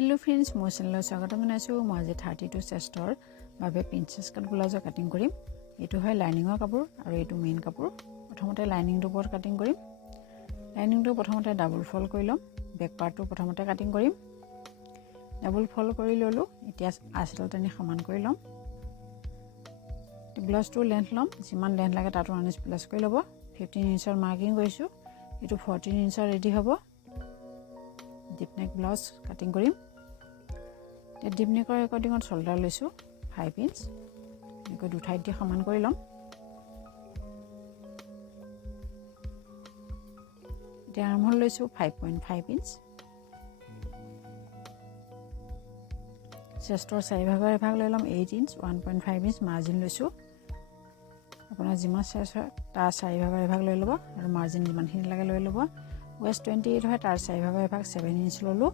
Hello friends, মই চেনেলত স্বাগতম জনাইছো। মই আজি 32 চেষ্টৰ বাবে প্ৰিন্সেছ কাট ব্লাউজৰ কাটিং কৰিম। এটো হয় লাইনিংৰ কাপোৰ আৰু এটো মেইন কাপোৰ। প্ৰথমতে লাইনিংটো ওপৰত কাটিং কৰিম। লাইনিংটো প্ৰথমতে ডাবল ফল্ড কৰি লম। বেক পাৰ্টটো প্ৰথমতে কাটিং কৰিম। ডাবল ফল্ড কৰি ললো। এতিয়া আঁচল টানি সমান কৰি লম। ব্লাউজটো লেন্থ লম। যিমান লেন্থ লাগে তাতো 1 ইঞ্চ প্লাস কৰি লব। 15 ইঞ্চৰ মাৰ্কিং কৰিছো। এটো 14 ইঞ্চৰ ৰেডি হ'ব। ডিপ নেক ব্লাউজ কাটিং কৰিম। ডিপ নেকৰ একৰ্ডিংত শোল্ডাৰ লৈছো 5 ইঞ্চ। এনেকৈ দুঠাইত দি সমান কৰি লম। এতিয়া আৰ্মহোল লৈছো 5.5 ইঞ্চ। চেষ্টৰ চাৰিভাগৰ এভাগ লৈ লম 8 ইঞ্চ 1.5 ইঞ্চ মাৰ্জিন লৈছো। আপোনাৰ যিমান সাইজ হয় তাৰ চাৰিভাগৰ এভাগ লৈ ল'ব আৰু মাৰ্জিন যিমানখিনি লাগে লৈ ল'ব। ওয়েস্ট 28 হয় তাৰ চাৰিভাগৰ এভাগ 7 ইঞ্চ ললো।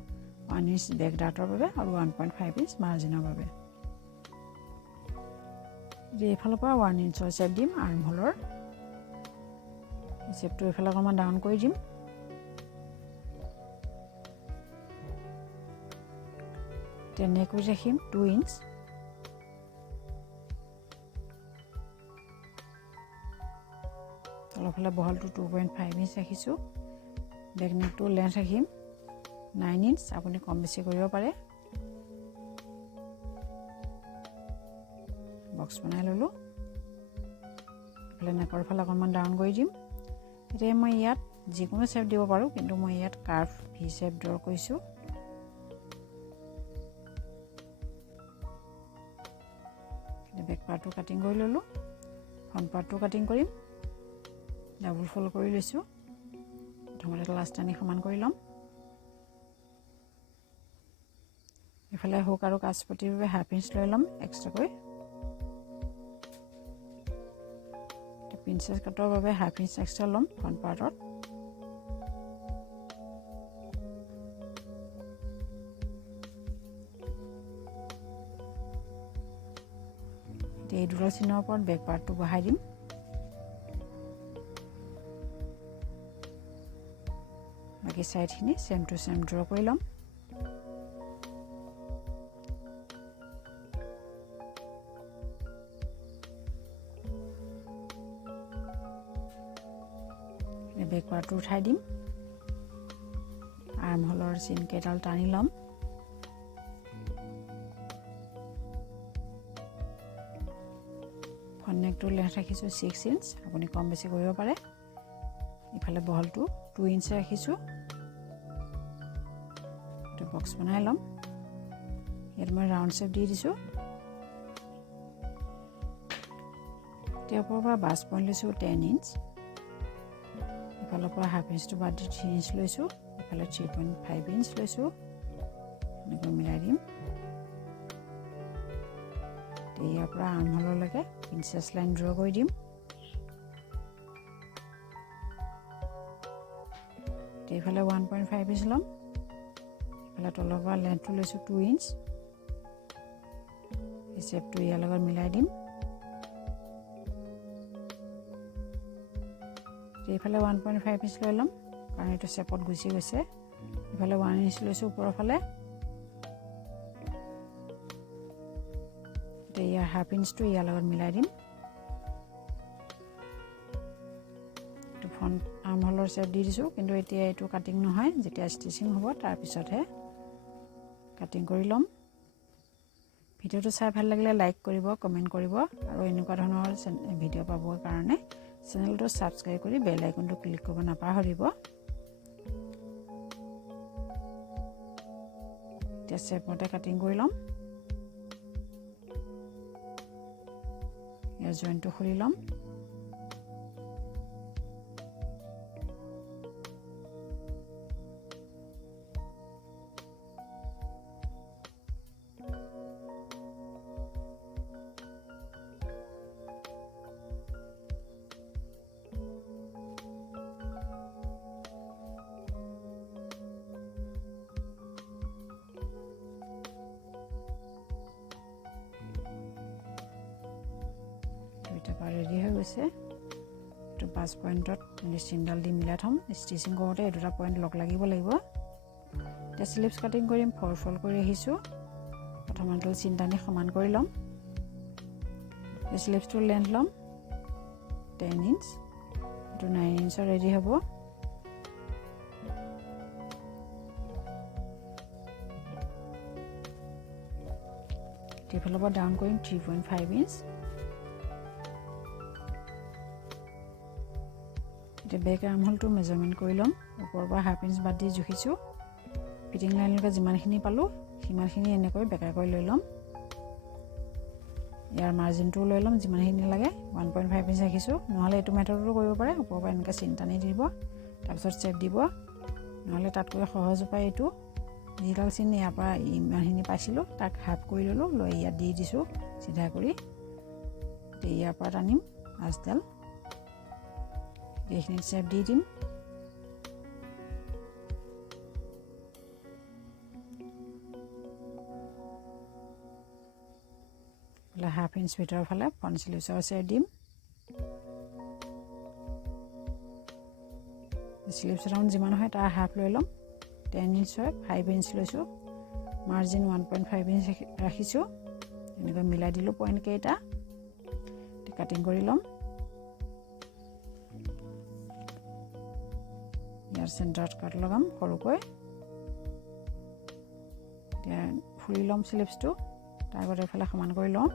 1 ইঞ্চ বেক ডাৰ্টৰ বাবে আৰু 1.5 ইঞ্চ মাৰ্জিনৰ বাবে। এইফালৰ পৰা 1 ইঞ্চৰ শেপ দিম আৰ্মহোলৰ। শেপটো এইফালে অকমান ডাউন কৰি দিম। নেকো ৰাখিম 2 ইঞ্চ। তলফালে বহলটো 2.5 ইঞ্চ ৰাখিছো। বেক নেকটো লেন্থ ৰাখিম 9 ইঞ্চ। আপুনি কম বেছি কৰিব পাৰে। বক্স বনাই ললো। নেকৰ ফালে অকমান ডাউন কৰি দিম। এতিয়া মই ইয়াত যিকোনো শেপ দিব পাৰো, কিন্তু মই ইয়াত কাৰ্ভ ভি শেপ ড্ৰ কৰিছো। বেক পাৰ্টটো কাটিং কৰি ললো। ফ্ৰন্ট পাৰ্টটো কাটিং কৰিম। ডাবল ফল্ড কৰি লৈছো। প্ৰথমতে লাষ্ট টানি সমান কৰি লম। ইফালে হুক আৰু কাচপটিৰ বাবে 1/2 ইঞ্চ লৈ লম এক্সট্ৰাকৈ। প্ৰিন্সেছ কাটৰ বাবে 1/2 ইঞ্চ এক্সট্ৰা লম ফ্ৰন্ট পাৰ্টত। এই দুটা চিনৰ ওপৰত বেক পাৰ্টটো বহাই দিম। বাকি সাইডখিনি সেম টু সেম ড্ৰ কৰি লম। বেক পাৰ্টটো উঠাই দিম। আৰ্মহোলৰ চিন কেইডাল টানি লম। ফ্ৰন্ট নেকটো লেন্থ ৰাখিছো 6 ইঞ্চ। আপুনি কম বেছি কৰিব পাৰে। ইফালে বহলটো 2 ইঞ্চ ৰাখিছো। এটা বক্স বনাই লম। ইয়াত মই ৰাউন্ড শেপ দি দিছো। ওপৰৰ পৰা বাছ পইণ্ট লৈছো 10 ইঞ্চ। ইফালৰ পৰা 1/2 ইঞ্চটো বাদ দি 3 ইঞ্চ লৈছো। ইফালে 3.5 ইঞ্চ লৈছো। এনেকৈ মিলাই দিম। ইয়াৰ পৰা আৰ্মহোললৈকে প্ৰিন্সেছ লাইন ড্ৰ কৰি দিম। এইফালে 1.5 ইঞ্চ লম। ইফালে তলৰ পৰা লেন্থটো লৈছো 2 ইঞ্চ। এই শেপটো ইয়াৰ লগত মিলাই দিম। এইফালে 1.5 ইঞ্চ লৈ লম কাৰণ এইটো শেপত গুচি গৈছে। ইফালে 1 ইঞ্চ লৈছো ওপৰৰ ফালে। ইয়াৰ 1/2 ইঞ্চটো ইয়াৰ লগত মিলাই দিম। ফ্ৰন্ট আৰ্মহোলৰ শেপ দি দিছো, কিন্তু এতিয়া এইটো কাটিং নহয়। যেতিয়া ষ্টিচিং হ'ব তাৰ পিছতহে কাটিং কৰি লম। ভিডিওটো চাই ভাল লাগিলে লাইক কৰিব, কমেন্ট কৰিব আৰু এনেকুৱা ধৰণৰ ভিডিও পাবৰ কাৰণে চেনেলটো সাবস্ক্ৰাইব কৰি বেল আইকনটো ক্লিক কৰিব নাপাহৰিব। এতিয়া শেপ মতে কাটিং কৰি লম। ইয়াৰ জইনটো খুলি লম। ৰেডি হৈ গৈছে। এইটো 5 পইণ্টত চিনডাল দি মিলাই থম। ষ্টিচিং কৰোঁতে এই দুটা পইণ্ট লগ লাগিব লাগিব। এতিয়া স্লিভছ কাটিং কৰিম 4 ফল্ড কৰি আহিছোঁ প্ৰথমতে চিনদানি সমান কৰি ল'ম স্লিভছটোৰ লেন্থ ল'ম 10 ইঞ্চ এইটো 9 ইঞ্চৰ ৰেডি হ'ব এইফালৰ পৰা ডাউন কৰিম 3.5 ইঞ্চ এতিয়া বেক আৰ্ম হোলটো মেজাৰমেণ্ট কৰি ল'ম ওপৰৰ পৰা হাফ ইঞ্চ বাদ দি জুখিছোঁ ফিটিং লাইনলৈকে যিমানখিনি পালোঁ সিমানখিনি এনেকৈ বেকা কৰি লৈ ল'ম ইয়াৰ মাৰ্জিনটো লৈ ল'ম যিমানখিনি লাগে 1.5 ইঞ্চ ৰাখিছোঁ নহ'লে এইটো মেথডতো কৰিব পাৰে ওপৰৰ পৰা এনেকৈ চিন টানি দিব তাৰপিছত চেপ দিব নহ'লে তাতকৈ সহজ উপায় এইটো যিডাল চিন ইয়াৰ পৰা ইমানখিনি পাইছিলোঁ তাক হাফ কৰি ল'লোঁ লৈ ইয়াত দি দিছোঁ চিধা কৰি ইয়াৰ পৰা টানিম আঁচডাল এইখিনি চেপ দি দিম হাফ ইঞ্চ ভিতৰৰ ফালে ফ্ৰণ্ট স্লিভছৰ চেপ দিম স্লিভছ ৰাউণ্ড যিমান হয় তাৰ হাফ লৈ ল'ম 10 ইঞ্চ হয় 5 ইঞ্চ লৈছোঁ মাৰ্জিন 1.5 ইঞ্চ ৰাখিছোঁ এনেকৈ মিলাই দিলোঁ পইণ্ট কেইটা কাটিং কৰি ল'ম ইয়াৰ চেণ্টাৰত কাট লগাম সৰুকৈ এতিয়া ফুৰি ল'ম স্লিভছটো তাৰ আগতে এফালে সমান কৰি লওঁ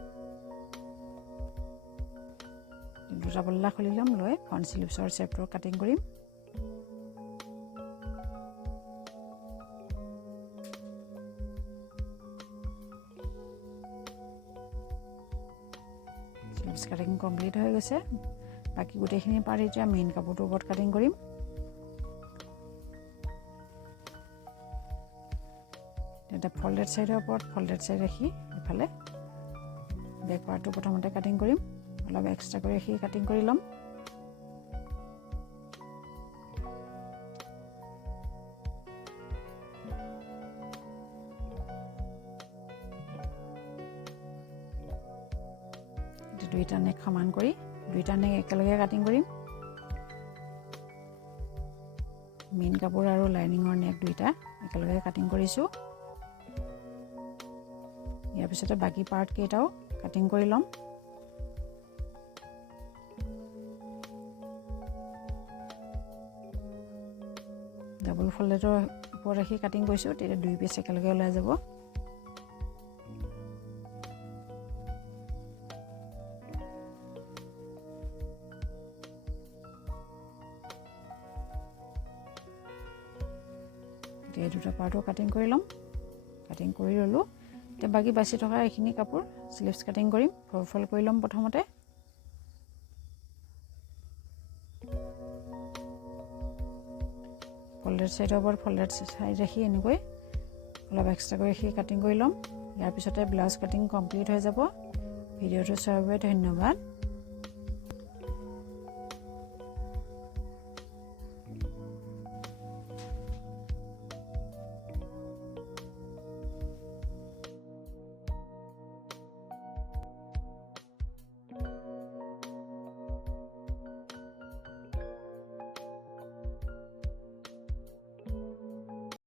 দুটা বল্লা খুলি ল'ম লৈ ফ্ৰণ্ট স্লিভছৰ চেপটো কাটিং কৰিম স্লিভছ কাটিং কমপ্লিট হৈ গৈছে বাকী গোটেইখিনি পাৰ্ট এতিয়া মেইন কাপোৰটোৰ ওপৰত কাটিং কৰিম এটা ফল্ডেড সাইডৰ ওপৰত ফল্ডেড সাইড ৰাখি ইফালে বেক পাৰ্টটো প্ৰথমতে কাটিং কৰিম অলপ এক্সট্ৰা কৰি ৰাখি কাটিং কৰি ল'ম দুইটা নেক সমান কৰি দুইটা নেক একেলগে কাটিং কৰিম মেইন কাপোৰ আৰু লাইনিঙৰ নেক দুইটা একেলগে কাটিং কৰিছোঁ ইয়াৰ পিছতে বাকি পাৰ্ট কেইটাও কাটিং কৰি ল'ম ডাবল ফল্ডেডৰ ওপৰত ৰাখি কাটিং কৰিছোঁ তেতিয়া দুই পিচ একেলগে ওলাই যাব এই দুটা পাৰ্টও কাটিং কৰি ল'ম কাটিং কৰি ল'লোঁ এতিয়া বাকি বাছি থকা এইখিনি কাপোৰ স্লিভছ কাটিং কৰিম 4 ফল্ড কৰি ল'ম প্ৰথমতে ফল্ডেড সাইডৰ ওপৰত ফল্ডেড সাইড ৰাখি এনেকৈ অলপ এক্সট্ৰা কৰি ৰাখি কাটিং কৰি ল'ম ইয়াৰ পিছতে ব্লাউজ কাটিং কমপ্লিট হৈ যাব ভিডিঅ'টো চোৱাৰ বাবে ধন্যবাদ